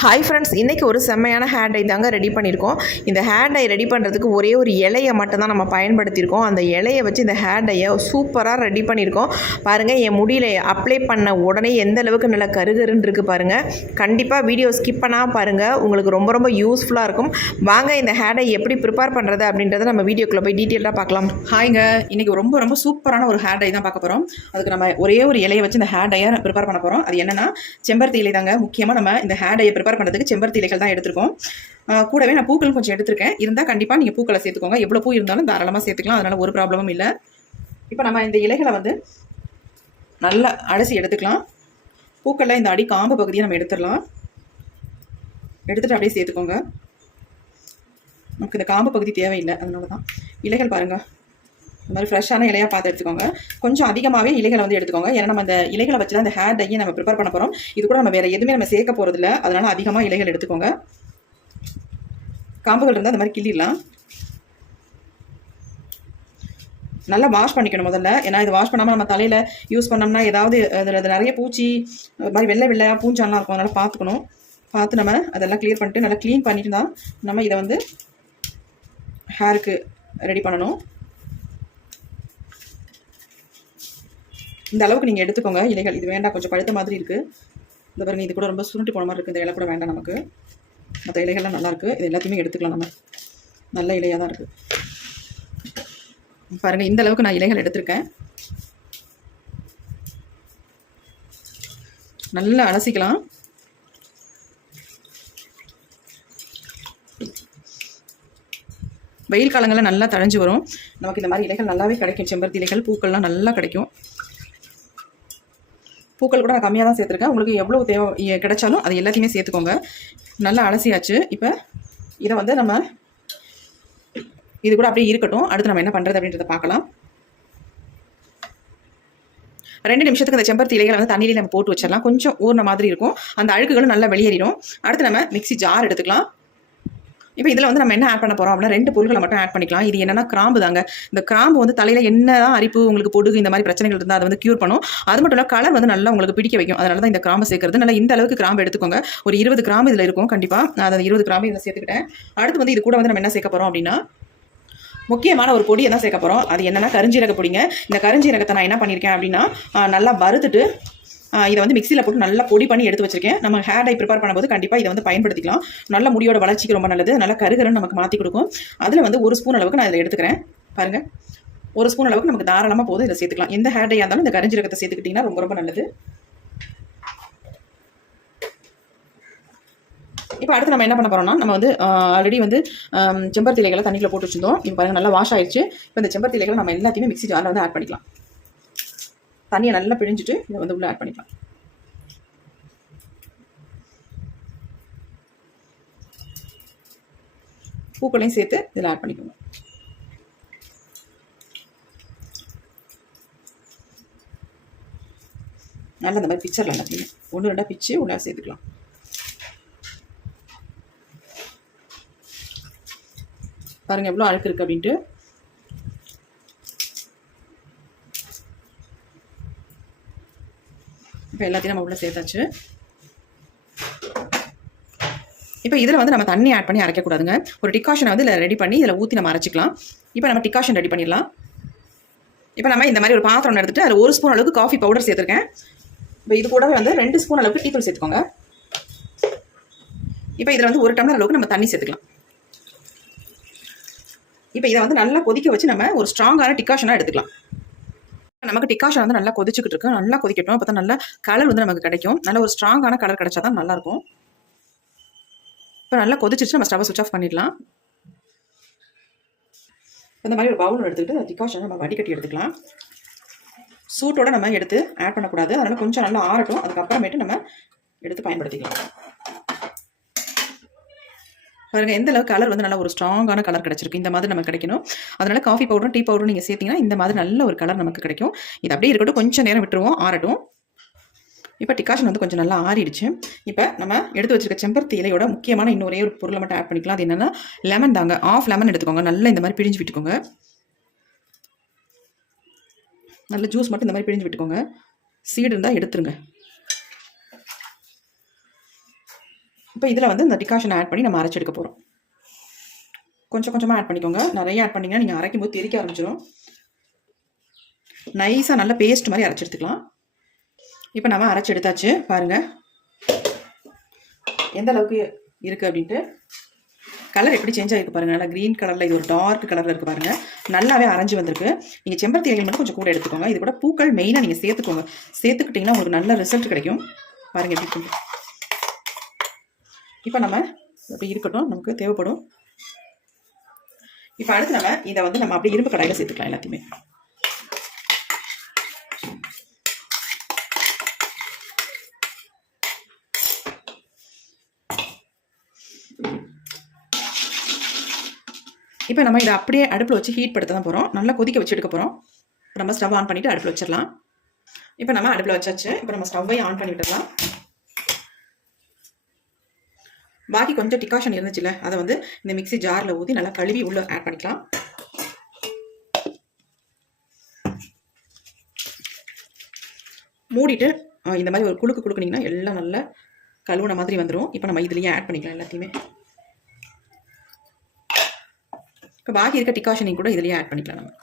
Hi friends, இன்றைக்கி ஒரு செம்மையான ஹேர் டை தாங்க ரெடி பண்ணியிருக்கோம். இந்த ஹேர் டை ரெடி பண்ணுறதுக்கு ஒரே ஒரு இலையை மட்டும்தான் நம்ம பயன்படுத்தியிருக்கோம். அந்த இலையை வச்சு இந்த ஹேர் டையை சூப்பராக ரெடி பண்ணியிருக்கோம். பாருங்கள், என் முடியல அப்ளை பண்ண உடனே எந்த அளவுக்கு நல்லா கருகருன்னு இருக்குது பாருங்கள். கண்டிப்பாக வீடியோ ஸ்கிப் பண்ணாமல் பாருங்கள், உங்களுக்கு ரொம்ப ரொம்ப யூஸ்ஃபுல்லாக இருக்கும். வாங்க இந்த ஹேர் டை எப்படி ப்ரிப்பேர் பண்ணுறது அப்படின்றத நம்ம வீடியோக்குள்ளே போய் டீட்டெயிலாக பார்க்கலாம். ஹாய்ங்க, இன்றைக்கி ரொம்ப ரொம்ப சூப்பரான ஒரு ஹேர் டை தான் பார்க்க போகிறோம். அதுக்கு நம்ம ஒரே ஒரு இலையை வச்சு இந்த ஹேர் டையை ப்ரிப்பேர் பண்ண போகிறோம். அது என்னென்னா செம்பருத்தி இலை தாங்க. முக்கியமாக நம்ம இந்த ஹேர் டையை ப்ரிப்பேர் பண்ணுறதுக்கு செம்பருத்தி இலைகள் தான் எடுத்துருக்கோம். கூடவே நான் பூக்களும் கொஞ்சம் எடுத்திருக்கேன். இருந்தால் கண்டிப்பாக நீங்கள் பூக்களை சேர்த்துக்கோங்க. எவ்வளோ பூ இருந்தாலும் தாராளமாக சேர்த்துக்கலாம், அதனால் ஒரு ப்ராப்ளமும் இல்லை. இப்போ நம்ம இந்த இலைகளை வந்து நல்லா அலசி எடுத்துக்கலாம். பூக்களில் இந்த அடி காம்பு பகுதியை நம்ம எடுத்துடலாம். எடுத்துகிட்டு அப்படியே சேர்த்துக்கோங்க. நமக்கு இந்த காம்பு பகுதி தேவையில்லை, அதனால தான். இலைகள் பாருங்கள், இந்த மாதிரி ஃப்ரெஷ்ஷான இலையாக பார்த்து எடுத்துக்கோங்க. கொஞ்சம் அதிகமாகவே இலைகளை வந்து எடுத்துக்கோங்க. ஏன்னா நம்ம இந்த இலைகளை வச்சு தான் இந்த ஹேர் டையை நம்ம ப்ரிப்பேர் பண்ண போகிறோம். இது கூட நம்ம வேறு எதுவுமே நம்ம சேர்க்க போகிறதில்ல, அதனால் அதிகமாக இலைகள் எடுத்துக்கோங்க. காம்புகள் இருந்தால் இந்த மாதிரி கிள்ளிடலாம். நல்லா வாஷ் பண்ணிக்கணும் முதல்ல. ஏன்னா இது வாஷ் பண்ணாமல் நம்ம தலையில் யூஸ் பண்ணோம்னா ஏதாவது அதில் நிறைய பூச்சி இது மாதிரி வெள்ளை பூஞ்சாலாம் இருக்கும். அதனால் பார்த்துக்கணும். பார்த்து நம்ம அதெல்லாம் கிளியர் பண்ணிட்டு நல்லா க்ளீன் பண்ணிட்டு தான் நம்ம இதை வந்து ஹேருக்கு ரெடி பண்ணணும். இந்த அளவுக்கு நீங்கள் எடுத்துக்கோங்க இலைகள். இது வேண்டாம், கொஞ்சம் பழுத்த மாதிரி இருக்குது. இந்த பாருங்க, இது கூட ரொம்ப சுருட்டி போன மாதிரி இருக்குது. இந்த இலை கூட வேண்டாம் நமக்கு. மற்ற இலைகள்லாம் நல்லாயிருக்கு. இது எல்லாத்தையுமே எடுத்துக்கலாம். நம்ம நல்ல இலையாக தான் இருக்குது. பாருங்கள், இந்த அளவுக்கு நான் இலைகள் எடுத்திருக்கேன். நல்லா அலசிக்கலாம். வெயில் காலங்களில் நல்லா தழைஞ்சு வரும். நமக்கு இந்த மாதிரி இலைகள் நல்லாவே கிடைக்கும். செம்பருத்தி இலைகள், பூக்கள்லாம் நல்லா கிடைக்கும். பூக்கள் கூட நான் கம்மியாக தான் சேர்த்துருக்கேன். உங்களுக்கு எவ்வளோ தேவை கிடைச்சாலும் அது எல்லாத்தையுமே சேர்த்துக்கோங்க. நல்லா அலசியாச்சு. இப்போ இதை வந்து நம்ம இது கூட அப்படியே இருக்கட்டும். அடுத்து நம்ம என்ன பண்ணுறது அப்படின்றத பார்க்கலாம். 2 நிமிஷத்துக்கு அந்த செம்பருத்தி இலைகளை வந்து தண்ணியில நம்ம போட்டு வச்சிடலாம். கொஞ்சம் ஊறின மாதிரி இருக்கும். அந்த அழுக்குகளும் நல்லா வெளியேறிடும். அடுத்து நம்ம மிக்ஸி ஜார் எடுத்துக்கலாம். இப்போ இதில் வந்து நம்ம என்ன ஆட் பண்ண போகிறோம் அப்படின்னா 2 பொருட்களை மட்டும் ஆட் பண்ணிக்கலாம். இது என்னன்னா கிராம்பு தாங்க. இந்த கிராம்பு வந்து தலையில் என்ன தான் அரிப்பு, உங்களுக்கு பொடுகு, இந்த மாதிரி பிரச்சனைகள் இருந்தால் அதை வந்து க்யூர் பண்ணும். அது மட்டும் இல்லை, கலர் வந்து நல்லா உங்களுக்கு பிடிக்க வைக்கும். அதனால தான் இந்த கிராம்பு சேர்க்கறது. நல்லா இந்த அளவுக்கு கிராம்பு எடுத்துக்கோங்க. ஒரு 20 கிராம்பு இதில் இருக்கும் கண்டிப்பாக. நான் அதை 20 கிராம்பு இதில் சேர்த்துக்கிட்டேன். அடுத்து வந்து இது கூட வந்து நம்ம என்ன சேர்க்க போகிறோம் அப்படின்னா முக்கியமான ஒரு பொடியை தான் சேர்க்க போகிறோம். அது என்னென்னா கருஞ்சீரக பொடிங்க. இந்த கருஞ்சீரகத்தை நான் என்ன பண்ணியிருக்கேன் அப்படின்னா நல்லா வறுத்துட்டு இதை வந்து மிக்சியில் போட்டு நல்லா பொடி பண்ணி எடுத்து வச்சிருக்கேன். நம்ம ஹேர் டை ப்ரிப்பேர் பண்ணும்போது கண்டிப்பாக இதை வந்து பயன்படுத்திக்கலாம். நல்ல முடியோட வளர்ச்சிக்கு ரொம்ப நல்லது. நல்லா கருகருன்னு நமக்கு மாற்றி கொடுக்கும். அதில் வந்து 1 ஸ்பூன் அளவுக்கு நான் இதில் எடுத்துக்கிறேன். பாருங்கள், 1 ஸ்பூன் அளவுக்கு நமக்கு தாராளமாக போதும். இதை சேர்த்துக்கலாம். எந்த ஹேர் டையாக இருந்தாலும் இந்த கருஞ்சீரகத்தை சேர்த்துக்கிட்டிங்கன்னா ரொம்ப ரொம்ப நல்லது. இப்போ அடுத்து நம்ம என்ன பண்ண போகிறோம்னா, நம்ம வந்து ஆல்ரெடி வந்து செம்பருத்தி இலைகளை தண்ணியில் போட்டு வச்சுருந்தோம். இப்போ பாருங்கள், நல்லா வாஷ் ஆயிடுச்சு. இப்போ இந்த செம்பருத்தி இலைகளை நம்ம எல்லாத்தையுமே மிக்ஸி ஜாரில் வந்து ஆட் பண்ணிக்கலாம். தண்ணியை நல்லா பிழிஞ்சிட்டு இதை வந்து உள்ளே ஆட் பண்ணிக்கலாம். பூக்களையும் சேர்த்து இதில் ஆட் பண்ணிக்கோங்க. நல்லா இந்த மாதிரி பிக்சரில் எல்லாத்தையுமே 1 2 பிச்சு உள்ளே சேர்த்துக்கலாம். பாருங்கள் எவ்வளோ அழுக்கு இருக்குது அப்படின்ட்டு. இப்போ எல்லாத்தையும் நம்ம உள்ளே சேர்த்தாச்சு. இப்போ இதில் வந்து நம்ம தண்ணி ஆட் பண்ணி அரைக்கக்கூடாதுங்க. ஒரு டிகாஷனை வந்து இதில் ரெடி பண்ணி இதில் ஊற்றி நம்ம அரைச்சிக்கலாம். இப்போ நம்ம டிகாஷன் ரெடி பண்ணிடலாம். இப்போ நம்ம இந்த மாதிரி ஒரு பாத்திரம் எடுத்துகிட்டு அதில் 1 ஸ்பூன் அளவுக்கு காஃபி பவுடர் சேர்த்துருக்கேன். இப்போ இது கூடவே வந்து 2 ஸ்பூன் அளவுக்கு டீ தூள் சேர்த்துக்கோங்க. இப்போ இதில் வந்து 1 டம்ளர் அளவுக்கு நம்ம தண்ணி சேர்த்துக்கலாம். இப்போ இதை வந்து நல்லா கொதிக்க வச்சு நம்ம ஒரு ஸ்ட்ராங்கான டிகாஷனாக எடுத்துக்கலாம். நமக்கு டிகாஷன் வந்து நல்லா கொதிச்சுக்கிட்டு இருக்கு. நல்லா கொதிக்கட்டும். அப்போ தான் நல்லா கலர் வந்து நமக்கு கிடைக்கும். நல்ல ஒரு ஸ்ட்ராங்கான கலர் கிடைச்சா தான் நல்லாயிருக்கும். இப்போ நல்லா கொதிச்சிச்சு. நம்ம ஸ்டவ்வை சுவிட்ச் ஆஃப் பண்ணிடலாம். இந்த மாதிரி ஒரு பவுல் எடுத்துக்கிட்டு டிகாஷனை நம்ம வடிகட்டி எடுத்துக்கலாம். சூட்டோட நம்ம எடுத்து ஆட் பண்ணக்கூடாது. அதனால் கொஞ்சம் நல்லா ஆறட்டும். அதுக்கப்புறமேட்டு நம்ம எடுத்து பயன்படுத்திக்கலாம். பாருங்கள், எந்த அளவுக்கு கலர் வந்து நல்லா ஒரு ஸ்ட்ராங்கான கலர் கிடச்சிருக்கு. இந்த மாதிரி நமக்கு கிடைக்கணும். அதனால் காஃபி பவுடரும் டீ பவுடரும் நீங்கள் சேர்த்திங்கன்னா இந்த மாதிரி நல்ல ஒரு கலர் நமக்கு கிடைக்கும். இது அப்படியே இருக்கட்டும். கொஞ்சம் நேரம் விட்டுருவோம், ஆறட்டும். இப்போ டிகாஷன் வந்து கொஞ்சம் நல்லா ஆறிடுச்சு. இப்போ நம்ம எடுத்து வச்சிருக்க செம்பருத்தி இலையோட முக்கியமான இன்னொரே ஒரு பொருளை மட்டும் ஆட் பண்ணிக்கலாம். அது என்னென்னா லெமன் தாங்க. 1/2 லெமன் எடுத்துக்கோங்க. நல்லா இந்த மாதிரி பிழிஞ்சு விட்டுக்கோங்க. நல்ல ஜூஸ் மட்டும் இந்த மாதிரி பிழிஞ்சு விட்டுக்கோங்க. சீடு இருந்தால் எடுத்துருங்க. இப்போ இதில் வந்து இந்த டிகாஷன் ஆட் பண்ணி நம்ம அரைச்செடுக்க போகிறோம். கொஞ்சம் கொஞ்சமாக ஆட் பண்ணிக்கோங்க. நிறைய ஆட் பண்ணிங்கன்னா நீங்கள் அரைக்கும் போது தெறிக்க ஆரம்பிச்சிடும். நைஸாக நல்ல பேஸ்ட் மாதிரி அரைச்சி எடுத்துக்கலாம். இப்போ நம்ம அரைச்சி எடுத்தாச்சு. பாருங்கள் எந்த அளவுக்கு இருக்குது அப்படின்ட்டு. கலர் எப்படி சேஞ்ச் ஆகிருக்கு பாருங்கள். நல்லா க்ரீன் கலரில், இது ஒரு டார்க் கலரில் இருக்குது பாருங்கள். நல்லாவே அரைஞ்சி வந்திருக்கு. நீங்கள் செம்பருத்தி இலைகள் மட்டும் கொஞ்சம் கூட எடுத்துக்கோங்க. இது கூட பூக்கள் மெயினாக நீங்கள் சேர்த்துக்கோங்க. சேர்த்துக்கிட்டிங்கன்னா உங்களுக்கு நல்ல ரிசல்ட் கிடைக்கும். பாருங்கள் எப்படி இருக்கு. இப்போ நம்ம அப்படி இருக்கட்டும், நமக்கு தேவைப்படும். இப்போ அடுத்து நம்ம இதை வந்து நம்ம அப்படியே இரும்பு கடாயில் சேர்த்துக்கலாம் எல்லாத்தையுமே. இப்போ நம்ம இதை அப்படியே அடுப்பில் வச்சு ஹீட் படுத்த தான் போகிறோம். நல்லா கொதிக்க வச்சு எடுக்க போகிறோம். இப்போ நம்ம ஸ்டவ் ஆன் பண்ணிவிட்டு அடுப்பில் வச்சிடலாம். இப்போ நம்ம அடுப்பில் வச்சாச்சு. இப்போ நம்ம ஸ்டவ்வை ஆன் பண்ணி விட்டுடலாம். பாக்கி கொஞ்சம் டிகாஷன் இருந்துச்சுல்ல, அதை வந்து இந்த மிக்ஸி ஜாரில் ஊற்றி நல்லா கழுவி உள்ளே ஆட் பண்ணிக்கலாம். மூடிட்டு இந்த மாதிரி ஒரு குலுக்கு குலுக்குனிங்கன்னா எல்லாம் நல்லா கழுவுன மாதிரி வந்துடும். இப்போ நம்ம இதுலேயே ஆட் பண்ணிக்கலாம் எல்லாத்தையுமே. இப்போ பாக்கி இருக்க டிகாஷனையும் கூட இதுலேயே ஆட் பண்ணிக்கலாம். நம்ம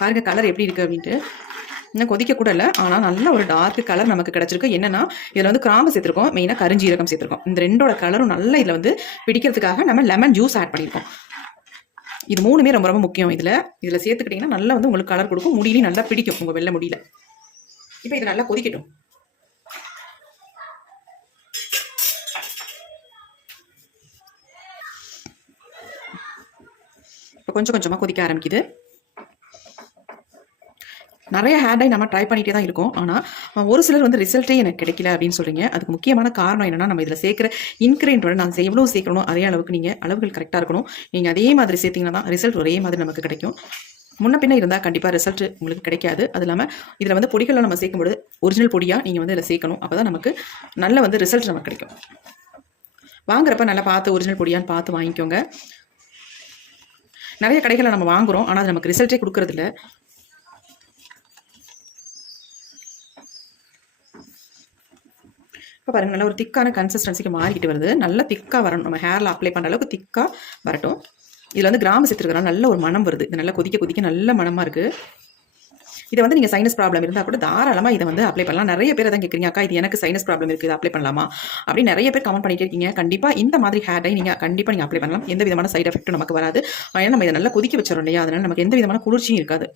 பாருங்க கலர் எப்படி இருக்குது அப்படின்ட்டு. இன்னும் கொதிக்க கூட இல்லை, ஆனால் நல்ல ஒரு டார்க் கலர் நமக்கு கிடச்சிருக்கு. என்னன்னா இதில் வந்து கிராம்பு சேர்த்துருக்கோம், மெயினாக கருஞ்சீரகம் சேர்த்துருக்கோம். இந்த ரெண்டோட கலரும் நல்லா இதில் வந்து பிடிக்கிறதுக்காக நம்ம லெமன் ஜூஸ் ஆட் பண்ணியிருக்கோம். இது மூணுமே ரொம்ப ரொம்ப முக்கியம். இதில் சேர்த்துக்கிட்டிங்கன்னா நல்லா வந்து உங்களுக்கு கலர் கொடுக்கும், முடியிலையும் நல்லா பிடிக்கும் உங்கள் வெள்ளை முடியல. இப்போ இது நல்லா கொதிக்கட்டும். இப்போ கொஞ்சம் கொஞ்சமாக கொதிக்க ஆரம்பிக்குது. நிறைய ஹேர் டை நம்ம ட்ரை பண்ணிகிட்டே தான் இருக்கோம். ஆனால் ஒரு சிலர் வந்து ரிசல்ட்டே எனக்கு கிடைக்கல அப்படின்னு சொல்கிறீங்க. அதுக்கு முக்கியமான காரணம் என்னென்னா, நம்ம இதில் சேர்க்குற இன்க்ரீடியன்ட்டோட நான் எவ்வளோ சேர்க்கணும் அதே அளவுக்கு நீங்கள் அளவுகள் கரெக்டாக இருக்கணும். நீங்கள் அதே மாதிரி சேர்த்திங்கன்னா தான் ரிசல்ட் ஒரே மாதிரி நமக்கு கிடைக்கும். முன்ன பின்ன இருந்தால் கண்டிப்பாக ரிசல்ட் உங்களுக்கு கிடைக்காது. அது இல்லாமல் இதில் வந்து பொடிகளை நம்ம சேர்க்கும்போது ஒரிஜினல் பொடியாக நீங்கள் வந்து இதில் சேர்க்கணும். அப்போ தான் நமக்கு நல்ல வந்து ரிசல்ட் நமக்கு கிடைக்கும். வாங்குறப்ப நல்லா பார்த்து ஒரிஜினல் பொடியான்னு பார்த்து வாங்கிக்கோங்க. நிறைய கடைகளை நம்ம வாங்குகிறோம், ஆனால் அது நமக்கு ரிசல்ட்டே கொடுக்கறதில்ல. இப்போ பாருங்கள் நல்லா ஒரு திக்கான கன்சிஸ்டன்சிக்கு மாறிக்கிட்டு வருது. நல்லா திக்காக வரணும். நம்ம ஹேரில் அப்ளை பண்ணுற அளவுக்கு திக்காக வரட்டும். இதில் வந்து கிராம்பு சேர்த்துருக்கனால நல்ல ஒரு மனம் வருது. இது நல்லா கொதிக்க கொதிக்க நல்ல மனமாக இருக்குது. இதை வந்து நீங்கள் சைனஸ் ப்ராப்ளம் இருந்தால் கூட தாராளமாக இதை வந்து அப்ளை பண்ணலாம். நிறைய பேர் தான் கேட்குறீங்க, அக்கா இது எனக்கு சைனஸ் ப்ராப்ளம் இருக்குது, இதை அப்ளை பண்ணலாமா அப்படின்னு நிறைய பேர் கமெண்ட் பண்ணிட்டு இருக்கீங்க. கண்டிப்பாக இந்த மாதிரி ஹேர் டை நீங்கள் கண்டிப்பாக நீங்கள் அப்ளை பண்ணலாம். எந்த விதமான சைட் எஃபெக்ட்டும் நமக்கு வராது. ஏன்னா நம்ம இதை நல்லா கொதிக்க வச்சிடறோம் இல்லையா, அதனால் நமக்கு எந்த விதமான குளிர்ச்சியும் இருக்காது.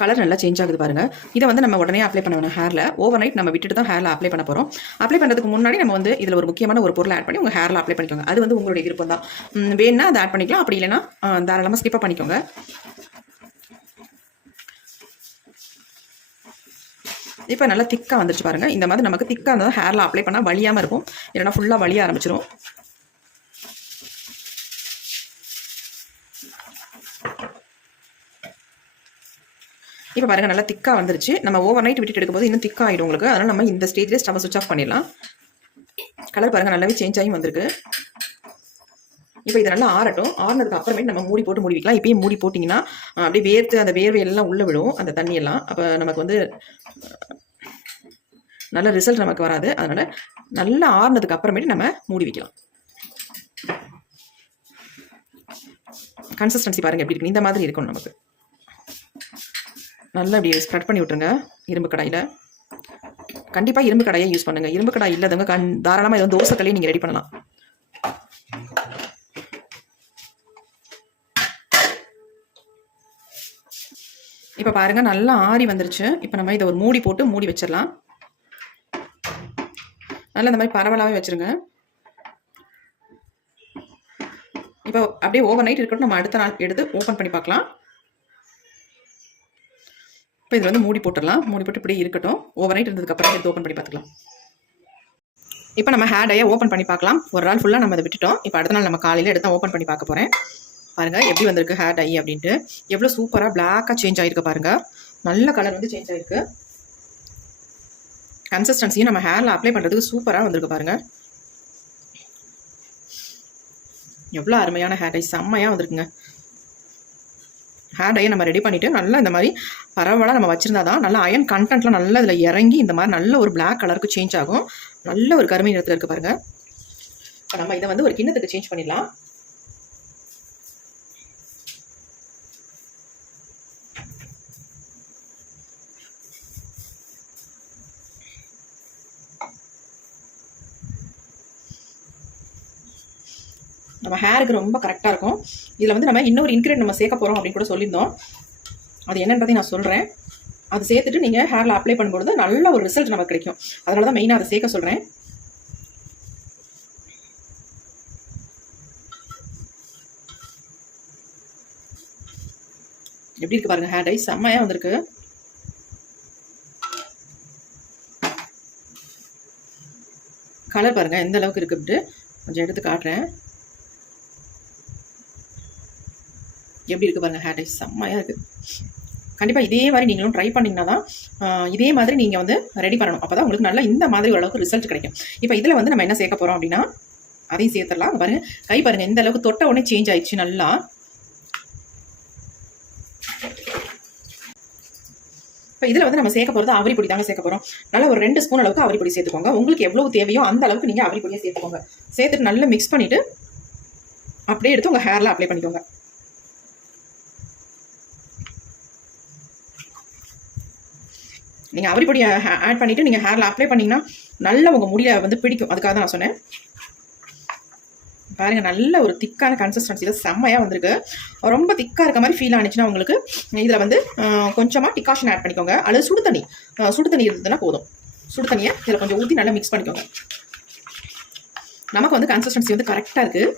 கலர் நல்லா சேஞ்ச் ஆகுது பாருங்கள். இதை வந்து நம்ம உடனே அப்ளை பண்ண வேணும் ஹேரில். ஓவர் நைட் நம்ம விட்டுட்டு தான் ஹேரில் அப்ளை பண்ண போகிறோம். அப்ளை பண்ணுறதுக்கு முன்னாடி நம்ம வந்து இதில் ஒரு முக்கியமான ஒரு பொருளை ஆட் பண்ணி உங்கள் ஹேரில் அப்ளை பண்ணிக்கோங்க. அது வந்து உங்களுடைய விருப்பம் தான். வேணுன்னா அதை ஆட் பண்ணிக்கலாம், அப்படி இல்லைன்னா தாராளமாக ஸ்கிப் பண்ணிக்கோங்க. இப்போ நல்லா திக்காக வந்துருச்சு பாருங்கள். இந்த மாதிரி நமக்கு திக்காக இருந்தால் ஹேரில் அப்ளை பண்ணால் வலியாமல் இருக்கும், இல்லைன்னா ஃபுல்லாக வலிய ஆரம்பிச்சிடும். இப்போ பாருங்கள் நல்லா திக்காக வந்துருச்சு. நம்ம ஓவர் நைட் விட்டுட்டு எடுக்கும்போது இன்னும் திக்காக ஆகிடும் உங்களுக்கு. அதனால் நம்ம இந்த ஸ்டேஜ்லேயே ஸ்டவ் சுவிட்ச் ஆஃப் பண்ணிடலாம். கலர் பாருங்கள் நல்லாவே சேஞ்ச் ஆகி வந்திருக்கு. இப்போ இதை நல்லா ஆறட்டும். ஆறினதுக்கு அப்புறமேட்டு நம்ம மூடி போட்டு மூடி வைக்கலாம். இப்பயும் மூடி போட்டிங்கன்னா அப்படியே வேர்த்து அந்த வேர்வை எல்லாம் உள்ளே விடும், அந்த தண்ணியெல்லாம். அப்போ நமக்கு வந்து நல்ல ரிசல்ட் நமக்கு வராது. அதனால் நல்லா ஆறினதுக்கு அப்புறமேட்டு நம்ம மூடி வைக்கலாம். கன்சிஸ்டன்சி பாருங்கள் எப்படி இருக்கு. இந்த மாதிரி இருக்கணும் நமக்கு. நல்லா அப்படி ஸ்ப்ரெட் பண்ணி விட்டுருங்க இரும்பு கடாயில். கண்டிப்பாக இரும்பு கடாயை யூஸ் பண்ணுங்கள். இரும்பு கடாய் இல்லாதவங்க தாராளமாக இதை தோசை கல்லையும் நீங்கள் ரெடி பண்ணலாம். இப்போ பாருங்கள் நல்லா ஆறி வந்துருச்சு. இப்போ நம்ம இதை ஒரு மூடி போட்டு மூடி வச்சிடலாம். நல்லா இந்த மாதிரி பரவலாகவே வச்சுருங்க. இப்போ அப்படியே ஓவர் நைட் இருக்கட்டும். நம்ம அடுத்த நாள் எடுத்து ஓப்பன் பண்ணி பார்க்கலாம். இப்போ இதில் வந்து மூடி போட்டுடலாம். மூடி போட்டு இப்படியே இருக்கட்டும். ஓவர் நைட் இருந்ததுக்கப்புறம் எடுத்து ஓப்பன் பண்ணி பார்த்துக்கலாம். இப்போ நம்ம ஹேர் டையை ஓப்பன் பண்ணி பார்க்கலாம். ஒரு நாள் ஃபுல்லாக நம்ம அதை விட்டுட்டோம். இப்போ அடுத்த நாள் நம்ம காலையில் எடுத்து ஓப்பன் பண்ணி பார்க்க போகிறேன். பாருங்கள் எப்படி வந்திருக்கு ஹேர் டை அப்படின்ட்டு. எவ்வளோ சூப்பராக பிளாக்காக சேஞ்ச் ஆகிருக்கு பாருங்கள். நல்ல கலர் வந்து சேஞ்ச் ஆகிருக்கு. கன்சிஸ்டன்சியும் நம்ம ஹேரில் அப்ளை பண்ணுறதுக்கு சூப்பராக வந்திருக்கு பாருங்கள். எவ்வளோ அருமையான ஹேர் டை, செம்மையாக வந்திருக்குங்க. ஹேர் டையை நம்ம ரெடி பண்ணிவிட்டு நல்லா இந்த மாதிரி பரவலாக நம்ம வச்சுருந்தா தான் நல்லா அயன் கண்டென்ட்லாம் நல்லா இதில் இறங்கி இந்த மாதிரி நல்ல ஒரு பிளாக் கலருக்கு சேஞ்ச் ஆகும். நல்ல ஒரு கருமை நிறத்தில் இருக்குது பாருங்கள். இப்போ நம்ம இதை வந்து ஒரு கிண்ணத்துக்கு சேஞ்ச் பண்ணிடலாம். நம்ம ஹேருக்கு ரொம்ப கரெக்டாக இருக்கும். இதில் வந்து நம்ம இன்னொரு இன்க்ரீடியன்ட் நம்ம சேர்க்க போகிறோம் அப்படின்னு கூட சொல்லியிருந்தோம். அது என்னன்றதை நான் சொல்கிறேன். அது சேர்த்துட்டு நீங்கள் ஹேரில் அப்ளை பண்ணும்போது நல்ல ஒரு ரிசல்ட் நமக்கு கிடைக்கும். அதனால தான் மெயினாக அதை சேர்க்க சொல்கிறேன். எப்படி இருக்குது பாருங்கள், ஹேர் டை செம்மையாக வந்திருக்கு. கலர் பாருங்கள் எந்த அளவுக்கு இருக்குன்ட்டு கொஞ்சம் எடுத்து காட்டுறேன். எப்படி இருக்குது பாருங்கள், ஹேர் டை செம்மையாக இருக்குது. கண்டிப்பாக இதே மாதிரி நீங்களும் ட்ரை பண்ணிங்கன்னா தான் இதே மாதிரி நீங்கள் வந்து ரெடி பண்ணணும். அப்போ தான் உங்களுக்கு நல்லா இந்த மாதிரி ஓரளவுக்கு ரிசல்ட் கிடைக்கும். இப்போ இதில் வந்து நம்ம என்ன சேர்க்க போகிறோம் அப்படின்னா அதையும் சேர்த்துடலாம். பாருங்கள் கை பாருங்கள் எந்த அளவுக்கு தொட்ட உடனே சேஞ்ச் ஆயிடுச்சு நல்லா. இப்போ இதில் வந்து நம்ம சேர்க்க போகிறது அவரி பொடி தாங்க சேர்க்க போகிறோம். நல்லா ஒரு 2 ஸ்பூன் அளவுக்கு அவரி பொடி சேர்த்துக்கோங்க. உங்களுக்கு எவ்வளவு தேவையோ அந்த அளவுக்கு நீங்கள் அவரி பொடியை சேர்த்துக்கோங்க. சேர்த்துட்டு நல்லா மிக்ஸ் பண்ணிவிட்டு அப்படியே எடுத்து உங்கள் ஹேரில் அப்ளை பண்ணிக்கோங்க. நீங்கள் அவரி பொடியை ஆட் பண்ணிவிட்டு நீங்கள் ஹேரில் அப்ளை பண்ணிங்கன்னா நல்லா உங்கள் முடியில் வந்து பிடிக்கும். அதுக்காக தான் நான் சொன்னேன். பாருங்கள் நல்ல ஒரு திக்கான கன்சிஸ்டன்சியில் செம்மையாக வந்திருக்கு. ரொம்ப திக்காக இருக்க மாதிரி ஃபீல் ஆனிச்சுன்னா உங்களுக்கு இதில் வந்து கொஞ்சமாக டிகாஷன் ஆட் பண்ணிக்கோங்க. அல்லது சுடு தண்ணி இருந்ததுன்னா போதும். சுடு தண்ணியை இதில் கொஞ்சம் ஊற்றி நல்லா மிக்ஸ் பண்ணிக்கோங்க. நமக்கு வந்து கன்சிஸ்டன்சி வந்து கரெக்டாக இருக்குது.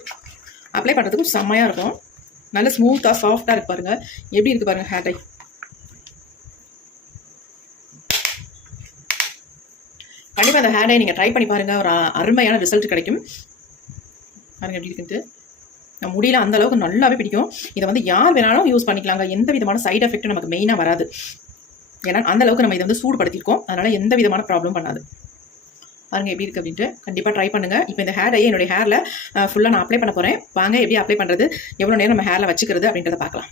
அப்ளை பண்ணுறதுக்கும் செம்மையாக இருக்கும். நல்ல ஸ்மூத்தாக சாஃப்டாக இருக்குது பாருங்கள். எப்படி இருக்குது பாருங்கள் ஹேர் டை. கண்டிப்பாக அந்த ஹேர் டை நீங்கள் ட்ரை பண்ணி பாருங்கள். ஒரு அருமையான ரிசல்ட் கிடைக்கும். பாருங்கள் எப்படி இருக்குன்ட்டு. நம்ம முடியல அந்த அளவுக்கு நல்லாவே பிடிக்கும். இதை வந்து யார் வேணாலும் யூஸ் பண்ணிக்கலாங்க. எந்த விதமான சைட் எஃபெக்ட்டும் நமக்கு மெயினாக வராது. ஏன்னா அந்த அளவுக்கு நம்ம இதை வந்து சூடுபடுத்தியிருக்கோம். அதனால் எந்த விதமான ப்ராப்ளம் பண்ணாது. பாருங்கள் எப்படி இருக்குது அப்படின்ட்டு கண்டிப்பாக ட்ரை பண்ணுங்கள். இப்போ இந்த ஹேர் டையை என்னுடைய ஹேரில் ஃபுல்லாக நான் அப்ளை பண்ண போகிறேன். வாங்க எப்படி அப்ளை பண்ணுறது, எவ்வளோ நேரம் நம்ம ஹேரில் வச்சுக்கிறது அப்படின்றத பார்க்கலாம்.